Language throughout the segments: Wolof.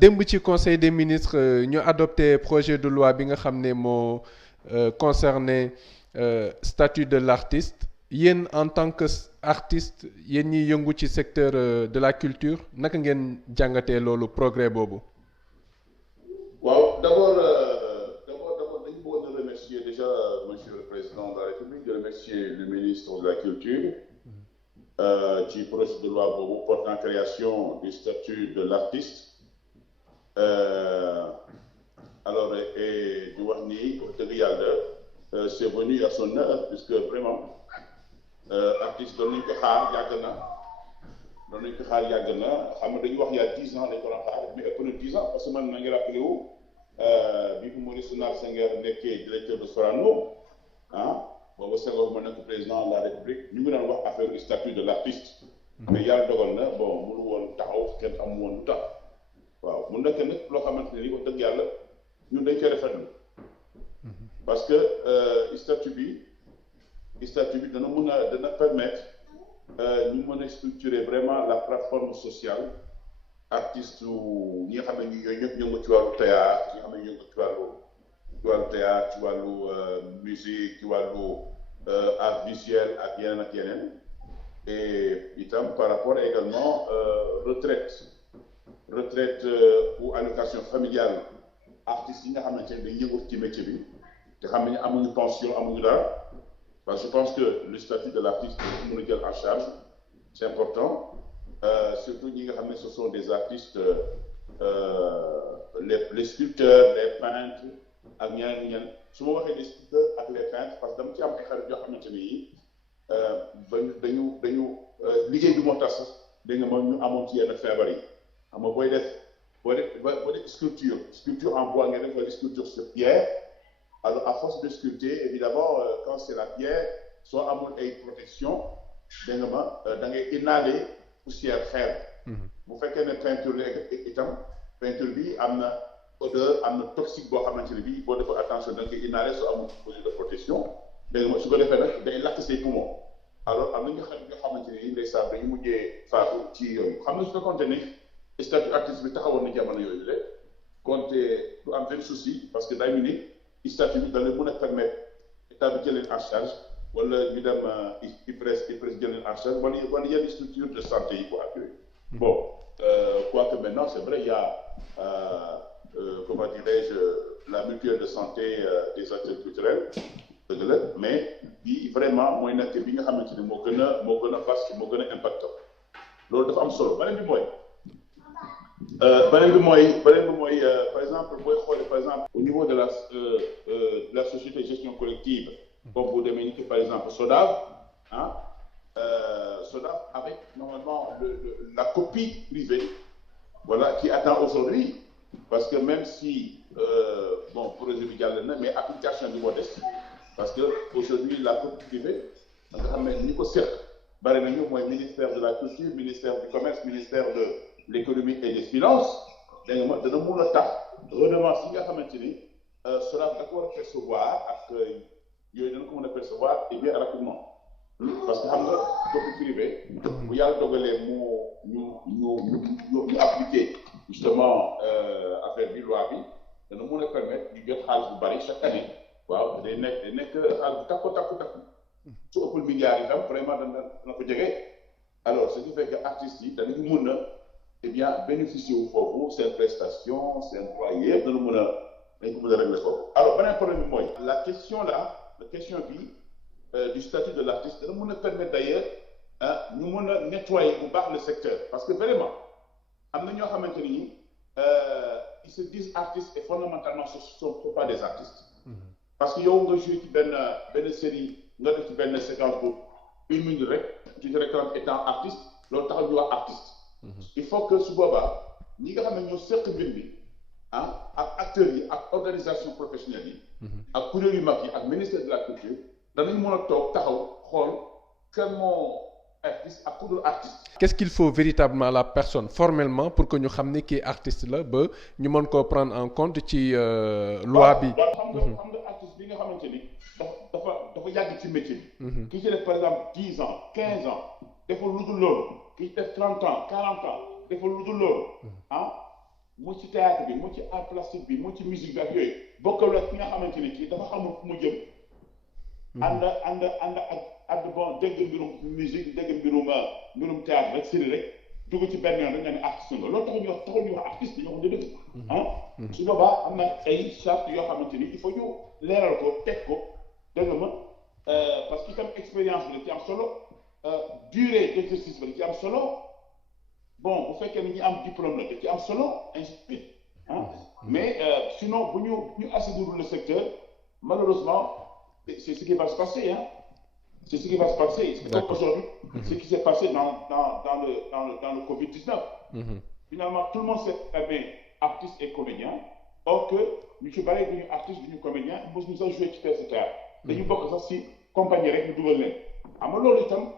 démb ci conseil des ministres ñu adopté projet de loi bi nga xam ne moo concerné statut de l'artiste yéen en tant que artiste yéen ñiy yëngu ci secteur de la culture naka ngeen jàngatee loolu progrès boobu. waaw d'abord dañu bëggoon a remercier déjà monsieur le président de la République de remercier le ministre de la culture ci projet de loi boobu portant création du statut de l'artiste alors et di wax ni wax dëgg yàlla c'est venu à son heure puisque vraiment artiste doon nañu ko xaar yàgg na xam nga dañuy wax il y a 10 ans lañu ko doon xaar mais ëpp na 10 ans parce que man maa ngi rappelé wu bi Maurice Sénar Senghor nekkee directeur de Sorano boobu Senghor ma nekk président de la République ñu ngi doon wax affaire du statut de l'artiste mais yàlla dogal na bon mënu woon taxaw kenn amu woon lu tax waaw mu nekk nag loo xamante ne ni wax dëgg yàlla ñun dañ koy rafetlu parce que statut bi dana permettre ñu mën a structurer vraiment la plateforme sociale artistes ñi nga xam ne ñooy ñëpp ñoo ngi ci wàllu théâtre ñi nga xam ne ñoo ngi ci wàllu théâtre ci wàllu musique ci wàllu art visuel ak yeneen et itam par rapport également retraite ou allocation familiale artistes yi nga xamante ne dañuy yëngu ci métier bi te xam ne amuñu pension amuñu dara parce que je pense que le statut de l'artiste mën a jël en charge c'est important surtout ñi nga xam ne ce sont des artistes les sculpteurs les peintres ak ñeneen su ma waxee les sculpteurs ak les peintres parce que dama ci am ay xarit yoo xamante ni dañu liggéey bi moo tax sax dégg nga moom ñu amoon ci yenn feebar yi xam nga boo def sculpture en bois nga def sculpture sur pierre alors à force de sculpter évidemment quand c'est la pierre soo amul ay protection dégg nga da ngay inhaler poussière xeer bu fekkee ne peinture bi am na odeur am na toxique boo xamante ne bii boo defee attention da nga koy inhaler soo amul mesure de protection dégg nga su ko defee nag day lakk say poumons alors am na ñu xamante ne ndeysaan dañu mujjee faatu ci yooyu xam nga su fekkoonte ne statut artiste bi taxawoon na jamono yooyu rek konte du am benn souci parce que day ni statut bi da leen mën a permettre état bi jël leen en charge wala ñu dem IPRES jël leen en charge wala yenn structure de santé yi quoi ak yooyu bon quoique maintenant c'est vrai il y a comment dirais-je la mutuelle de santé des acteurs culturels dëgg la mais bi vraiment mooy nekk bi nga xamante ne moo gën a vaste moo gën a impactant loolu dafa am solo beneen bi mooy par exemple booy xoolee par exemple au niveau de la société de gestion collective comme vous demee ni que par exemple SODAV SODAV avec normalement la copie privée voilà qui attend aujourd'hui parce que même si projet bi jàll na mais application bi moo des parce que aujourd'hui la copie privée nga xam ne ñi ko seq bari nañu mooy ministère de la culture ministère du commerce ministère de l'économie et des finances danga ma dana mun a tax redevance yi nga xamante ni SODAV da ko war a percevoir ak yooyu dana ko mën a percevoir et bien rapidement parce que xam nga copie privée bu yàlla dogalee ñu appliquer justement affaire bi loi bi dana mën a permettre ñu jot xaalis bu bari chaque année waaw day nekk xaalis bu takku su ëppul milliards itam vraiment dana ko jege alors ce qui fait que artistes yi danañu mën a eh bien bénéficier wu foofu seen prestation seen employé yëpp dañ ko mën a régler foofu alors beneen problème bi mooy la question bi du statut de l'artiste dana mën a permettre d'ailleurs ñu mën a nettoyer bu baax le secteur parce que vraiment am na ñoo xamante ni ils se disent artistes et fondamentalement ce sont pas des artistes parce que yow nga joué ci benn série nga def ci benn séquence bu 1 minute rek tu te réclames étant artiste loolu taxaw ñu wax artiste il faut que su boobaa ñi nga xam ne ñoo seq mbir bi ak acteurs yi ak organisation professionnelle yi ak kuréel yu mag yi ak ministère de la culture danañ mën a toog taxaw xool kan moo artiste ak ku dul artiste. Qu'est-ce qu'il faut véritablement la personne formellement pour que ñu xam ni kii artiste la ba ñu mën koo prendre en compte ci loi bi. xam nga artiste bi nga xamante ni dafa yàgg ci métier bi. ki ci def par exemple 10 ans 15 ans defal lu dul loolu ki ci def 30 ans 40 ans defal lu dul loolu mu ci théâtre bi mu ci art plastique bi mu ci musique bi ak yooyu bokkul ak ki nga xamante ni kii dafa xamul fu mu jëm. ànd bon dégg mbirum musique dégg mbirum théâtre rek série rek dugg ci benn yoon rek nga ne artiste nga loolu taxul ñu wax artiste dañoo xam ne dëgg. su boobaa am na ay charte yoo xamante ni il faut ñu leeral ko teg ko dégg nga ma parce que itam expérience bi la ci am solo durée d'exercice bi la ci am solo bon bu fekkee ni ñu am diplôme la da ci am solo ainsi de suite mais sinon bu ñu assainir le secteur malheureusement c'est ce qui va se passer c'est ce qui va se passer. C'est comme aujourd'hui ce qui s'est passé dans le Covid-19. Finalement tout le monde sait très bien artiste et comédien or que ñu ci bari duñu artiste duñu comédien mos ñu sax joué ci pièce de théâtre dañu bokk sax si compagnie rek ñu dugal leen xam nga loolu itam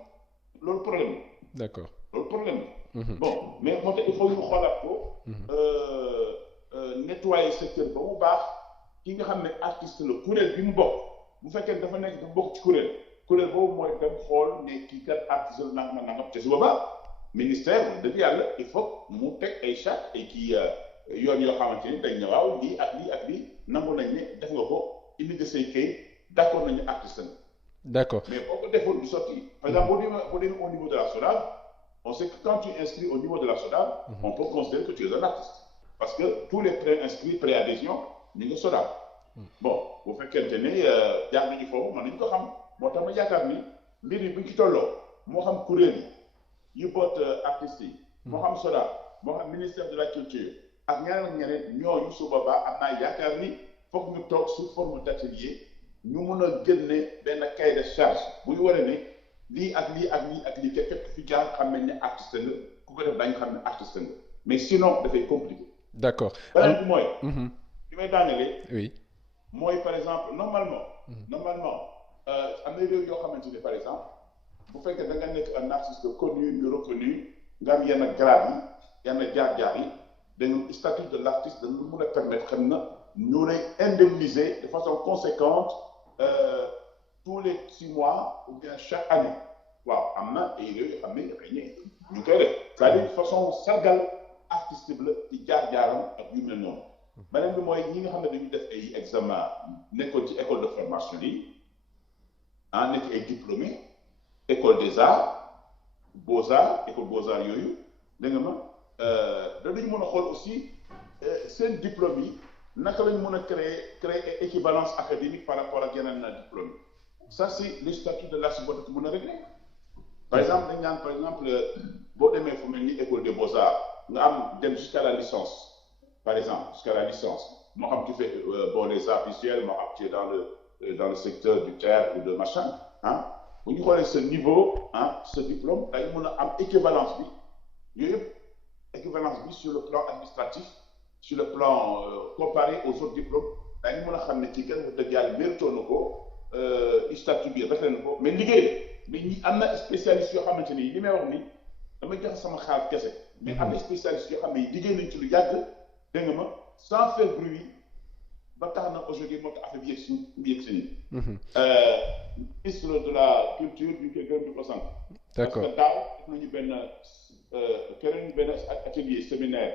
loolu problème la. D'accord loolu problème la. Bon mais moo tax il faut ñu xoolaat ko. Nettoyer secteur ba mu baax ki nga xam ne artiste la kuréel bi mu bokk bu fekkee dafa nekk dafa bokk ci kuréel boobu mooy dem xool ne kii kat artiste la nangam te su boobaa ministère dëgg yàlla il faut mu teg ay charte ay kii yoon yoo xamante ni dañ ne waaw lii ak lii nangu nañ ne def nga ko indi nga say kayit d'accord nañu artiste la. D'accord mais boo ko deful du sotti. Par exemple boo demee au niveau de la SODAV on sait que quand tu inscris au niveau de la SODAV on peut considérer que tu es un artiste parce que tous les pré-inscrits pré-adhésion ñu ngi SODAV. Bon bu fekkente ne jaar nañu foofu mën nañu ko xam moo tax ma yaakaar ni mbir yi bu ñu ci tolloo moo xam kuréel yi boot artistes yi moo xam SODAV moo xam ministère de la culture ak ñeneen ñooñu su boobaa am naa yaakaar ni foog ñu toog sous forme d'atelier ñu mun a génne benn cahier de charge bu ñu waree ne lii ak lii képp fi jaar xam nañ ne artiste nga ku ko def dañu xam ne artiste nga mais sinon dafay compliqué. D'accord beneen bi mooy. li may daanelee. Oui. Mooy par exemple normalement am na réew yoo xamante ne par exemple bu fekkee da nga nekk un artiste connu reconnu nga am yenn grade yi yenn jaar-jaar yi dañu statut de l'artiste dañu mën a permettre xam na ñu lay indemniser de façon conséquente tous les 6 mois ou bien chaque année waaw am na ay réew yoo xam ne dafay ñëw ñu koy def c'est-à-dire façon sargal artiste bi la ci jaar-jaaram ak yu mel noonu. beneen bi mooy ñi nga xam ne dañu def ay examen nekkoon ci école de formation yi nekk ay diplômé école des arts beaux-arts école beaux-arts yooyu dégg nga ma danañu mën a xool aussi seen diplôme yi naka lañu mën a créer équivalence académique par rapport ak yeneen diplôme ça c'est le statut de l'artiste boo ko mën a régler par exemple dañ naan par exemple boo demee fu mel ni école des beaux-arts nga am dem jusqu'à la licence. Par exemple, jusqu'à la licence, moi, comme tu fais les arts visuels, moi, tu es dans le secteur du théâtre ou de machin, bu ñu xoolee ce niveau, ce diplôme, dañu mën a am équivalence bi sur le plan administratif, sur le plan comparé aux autres diplômes, dañu mën a xam ne kii kenn wax dëgg yàlla mérité na ko statut bi rafetlu na ko mais liggéey mais ñi am na spécialiste yoo xamante ni li may wax ni damay joxe sama xaar kese mais am na spécialiste yoo xam ne liggéey nañ ci lu yàgg. Dégg nga ma sans faire bruit ba tax na aujourd'hui moo tax affaire bi yegg si ministre de la culture bi ñu koy gërëm di ko sant. D'accord parce que daaw def nañu benn atelier séminaire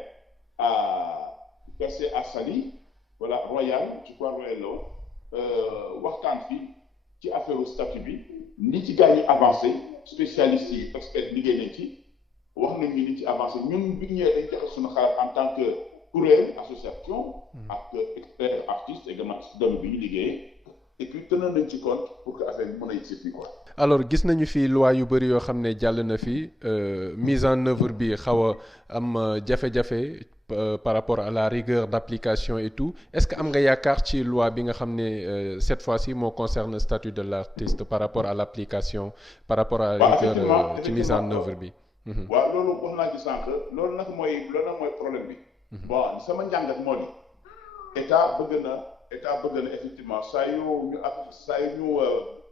à Saly voilà Royal je crois Royal la waxtaan fii ci affaire statut bi ni ci gars yi avancé spécialistes yi experts liggéey nañ ci wax nañ ni ci avancé ñun bi ñu ñëwee dañ joxe suñu xalaat en tant que kuréel association ak expert artiste également domaine bi ñu liggéeyee et puis tenir nañ ci compte pour que affaire bi mën a yegsi fii quoi. Alors gis nañu fi loi yu bëri yoo xam ne jàll na fi mise en œuvre bi xaw a am jafe-jafe par rapport à la rigueur d'application et tout est-ce que am nga yaakaar ci loi bi nga xam ne cette fois-ci moo concerne statut de l'artiste par rapport à l'application par rapport à la rigueur ci mise en œuvre bi. waaw loolu wax naa ci sànq loolu nag mooy problème bi. Bon sama njàngat moo di état bëgg na effectivement saa yu ñu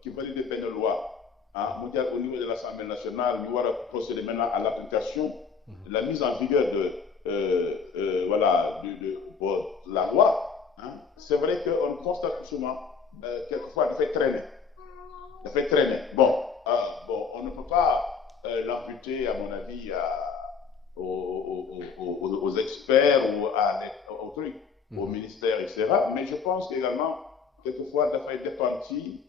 ci valider benn loi mu jaar au niveau de l'Assemblée nationale ñu war a procéder maintenant à l'application de la mise en vigueur de la loi c'est vrai que on constate souvent quelquefois dafay traîner bon on ne peut pas l'amputer à mon avis aux experts ou aux trucs, au ministère, etc. Mais je pense qu'également, quelquefois, dafay dépendre ci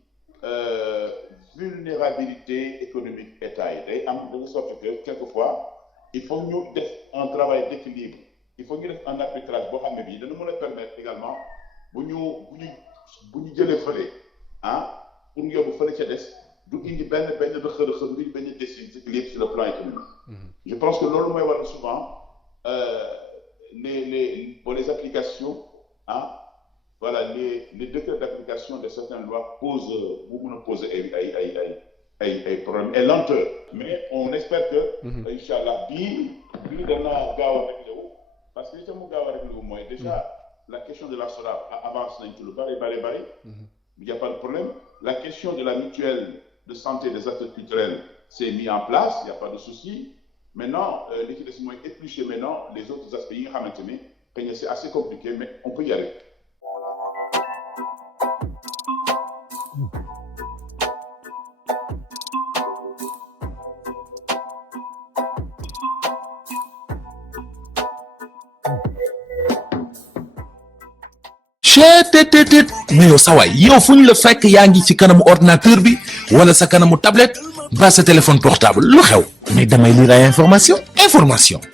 vulnérabilité économique État yi day am de sorte que quelquefois il faut ñu def un travail d'équilibre, il faut ñu def un arbitrage boo xam ne bii dana mën a permettre également bu ñu jëlee fële pour ñu yóbbu fële ca des du indi benn rëq-rëq du indi benn déséquilibre sur le plan économique. Je pense que loolu mooy waral souvent les applications voilà les décrets d'application de certaines lois posent ay problèmes et lenteur. Mais on espère que inchallah bii dana gaaw a réglé wu parce que li tax mu gaaw a réglé wu mooy déjà la question de la SODAV avance nañ ci lu bari. Il n'y a pas de problème. La question de la mutuelle de santé des acteurs culturels s'est mise en place, il n'y a pas de souci. Maintenant, li ci des mooy éplucher maintenant les autres aspects yi nga xamante ni xëy na c'est assez compliqué, mais on peut y aller. cheetetetet mais yow sawaay yow fu ñu la fekk yaa ngi ci kanamu ordinateur bi wala sa kanamu tablette ba sa téléphone portable lu xew mais damay lire ay information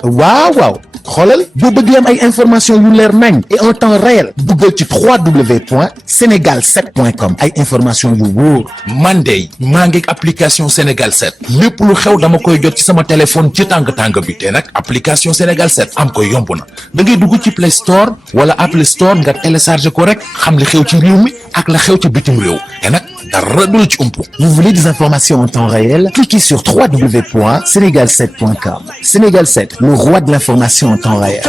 waaw xoolal boo bëgg am ay information yu leer nañ et en temps réel duggal ci www.senegal7.com ay information yu wóor man de maa ngi application Sénégal 7 lépp lu xew dama koy jot ci sama téléphone ci tàng bi te nag application Sénégal 7 am ko yomb na da ngay dugg ci Play Store wala Apple Store nga télécharger ko rek xam li xew ci réew mi ak la xew ci bitim réew te nag dara du la ci umpu. Vous voulez des informations en temps réel? Cliquez sur www.senegal7.com. Sénégal 7, le roi de l'information en temps réel.